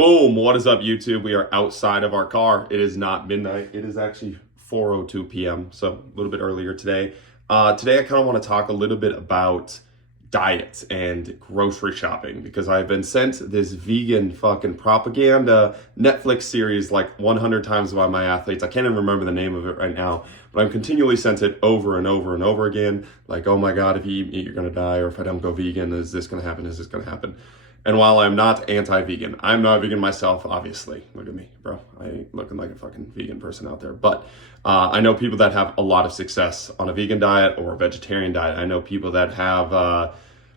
Boom! What is up, YouTube? We are outside of our car. It is not midnight. It is actually 4:02 p.m., so a little bit earlier today. Today, I kind of want to talk a little bit about diet and grocery shopping because I've been sent this vegan fucking propaganda Netflix series like 100 times by my athletes. I can't even remember the name of it right now, but I'm continually sent it over and over and over again. Like, oh my God, if you eat meat, you're gonna die, or if I don't go vegan, is this gonna happen? Is this gonna happen? And while I'm not anti-vegan, I'm not vegan myself, obviously. Look at me, bro. I ain't looking like a fucking vegan person out there. But I know people that have a lot of success on a vegan diet or a vegetarian diet. I know people that have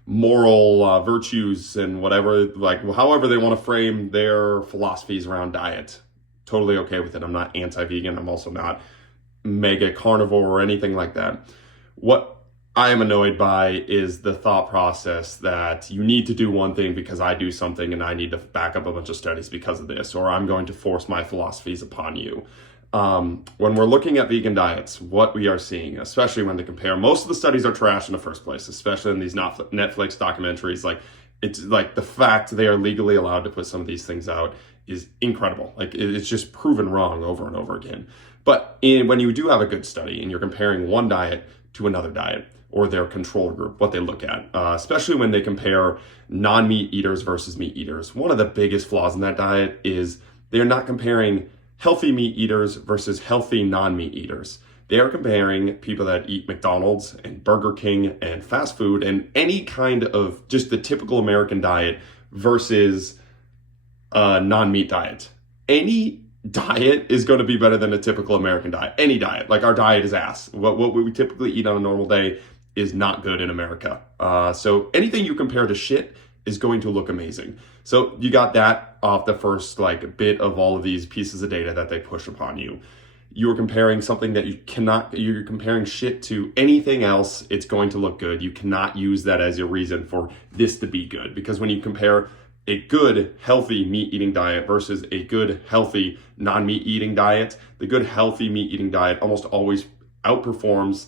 moral virtues and whatever, like however they want to frame their philosophies around diet. Totally okay with it. I'm not anti-vegan. I'm also not mega carnivore or anything like that. What I am annoyed by is the thought process that you need to do one thing because I do something and I need to back up a bunch of studies because of this, or I'm going to force my philosophies upon you. When we're looking at vegan diets, what we are seeing, especially when they compare, most of the studies are trash in the first place, especially in these Netflix documentaries. Like, it's like the fact they are legally allowed to put some of these things out is incredible. Like, it's just proven wrong over and over again. But when you do have a good study and you're comparing one diet to another diet, or their control group, what they look at, especially when they compare non-meat eaters versus meat eaters. One of the biggest flaws in that diet is they're not comparing healthy meat eaters versus healthy non-meat eaters. They are comparing people that eat McDonald's and Burger King and fast food and any kind of just the typical American diet versus a non-meat diet. Any diet is going to be better than a typical American diet. Any diet. Like, our diet is ass. What we typically eat on a normal day is not good in America. So anything you compare to shit is going to look amazing. So you got that off the first bit of all of these pieces of data that they push upon you. You're comparing something that you're comparing shit to anything else, it's going to look good. You cannot use that as your reason for this to be good, because when you compare a good, healthy meat-eating diet versus a good, healthy non-meat-eating diet, the good, healthy meat-eating diet almost always outperforms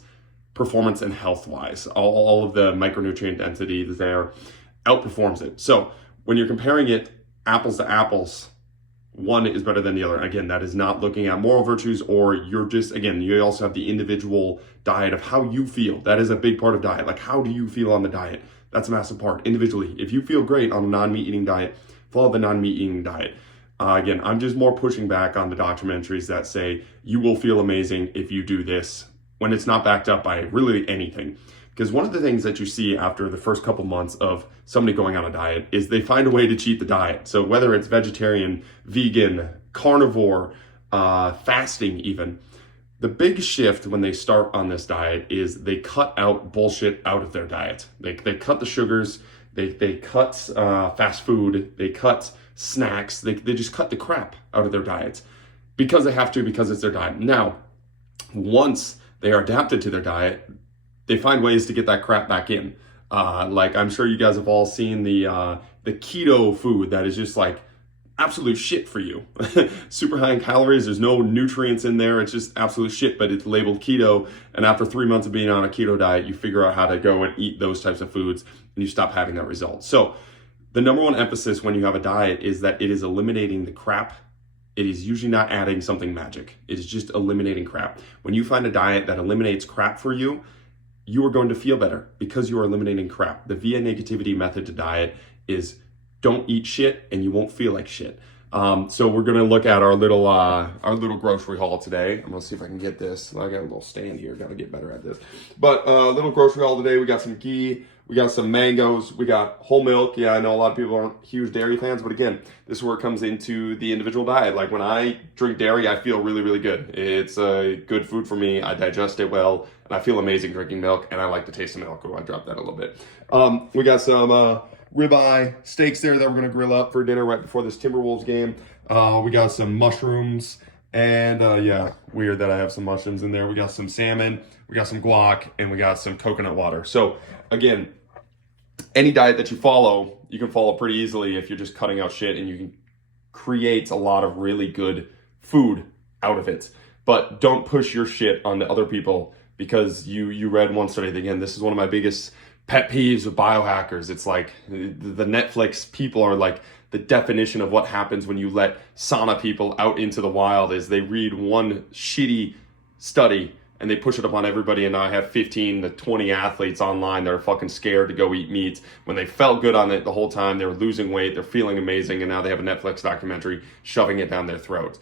performance and health-wise. All of the micronutrient densities there outperforms it. So when you're comparing it apples to apples, one is better than the other. Again, that is not looking at moral virtues, or you also have the individual diet of how you feel. That is a big part of diet. Like, how do you feel on the diet? That's a massive part. Individually, if you feel great on a non-meat eating diet, follow the non-meat eating diet. Again, I'm just more pushing back on the documentaries that say you will feel amazing if you do this, when it's not backed up by really anything. Because one of the things that you see after the first couple months of somebody going on a diet is they find a way to cheat the diet. So whether it's vegetarian, vegan, carnivore, fasting even, the big shift when they start on this diet is they cut out bullshit out of their diet. They cut the sugars, they cut fast food, they cut snacks, they just cut the crap out of their diets because they have to, because it's their diet. Now, once they are adapted to their diet, they find ways to get that crap back in. Like, I'm sure you guys have all seen the keto food that is just like absolute shit for you. Super high in calories, there's no nutrients in there, it's just absolute shit, but it's labeled keto. And after 3 months of being on a keto diet, you figure out how to go and eat those types of foods, and you stop having that result. So the number one emphasis when you have a diet is that it is eliminating the crap. It is usually not adding something magic. It is just eliminating crap. When you find a diet that eliminates crap for you, you are going to feel better because you are eliminating crap. The VA negativity method to diet is don't eat shit and you won't feel like shit. So we're gonna look at our little grocery haul today. I'm gonna see if I can get this. I got a little stand here, gotta get better at this. But little grocery haul today. We got some ghee, we got some mangoes, we got whole milk. Yeah, I know a lot of people aren't huge dairy fans, but again, this is where it comes into the individual diet. Like, when I drink dairy, I feel really, really good. It's a good food for me. I digest it well, and I feel amazing drinking milk, and I like the taste of milk. Oh, I dropped that a little bit. We got some ribeye steaks there that we're gonna grill up for dinner right before this Timberwolves game. We got some mushrooms, and yeah, weird that I have some mushrooms in there. We got some salmon, we got some guac, and we got some coconut water. So again, any diet that you follow, you can follow pretty easily if you're just cutting out shit, and you can create a lot of really good food out of it. But don't push your shit onto other people because you read one study. Again, this is one of my biggest pet peeves with biohackers. It's like the Netflix people are like the definition of what happens when you let sauna people out into the wild is they read one shitty study and they push it upon everybody, and now I have 15 to 20 athletes online that are fucking scared to go eat meat when they felt good on it the whole time. They were losing weight, they're feeling amazing, and now they have a Netflix documentary shoving it down their throats.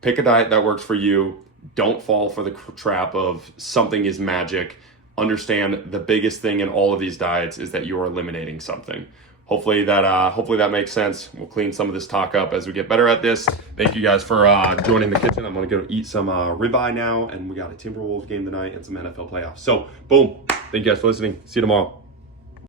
Pick a diet that works for you. Don't fall for the trap of something is magic. Understand the biggest thing in all of these diets is that you're eliminating something. Hopefully that makes sense. We'll clean some of this talk up as we get better at this. Thank you guys for joining the kitchen. I'm gonna go eat some ribeye now, and we got a Timberwolves game tonight and some NFL playoffs. So boom, thank you guys for listening. See you tomorrow.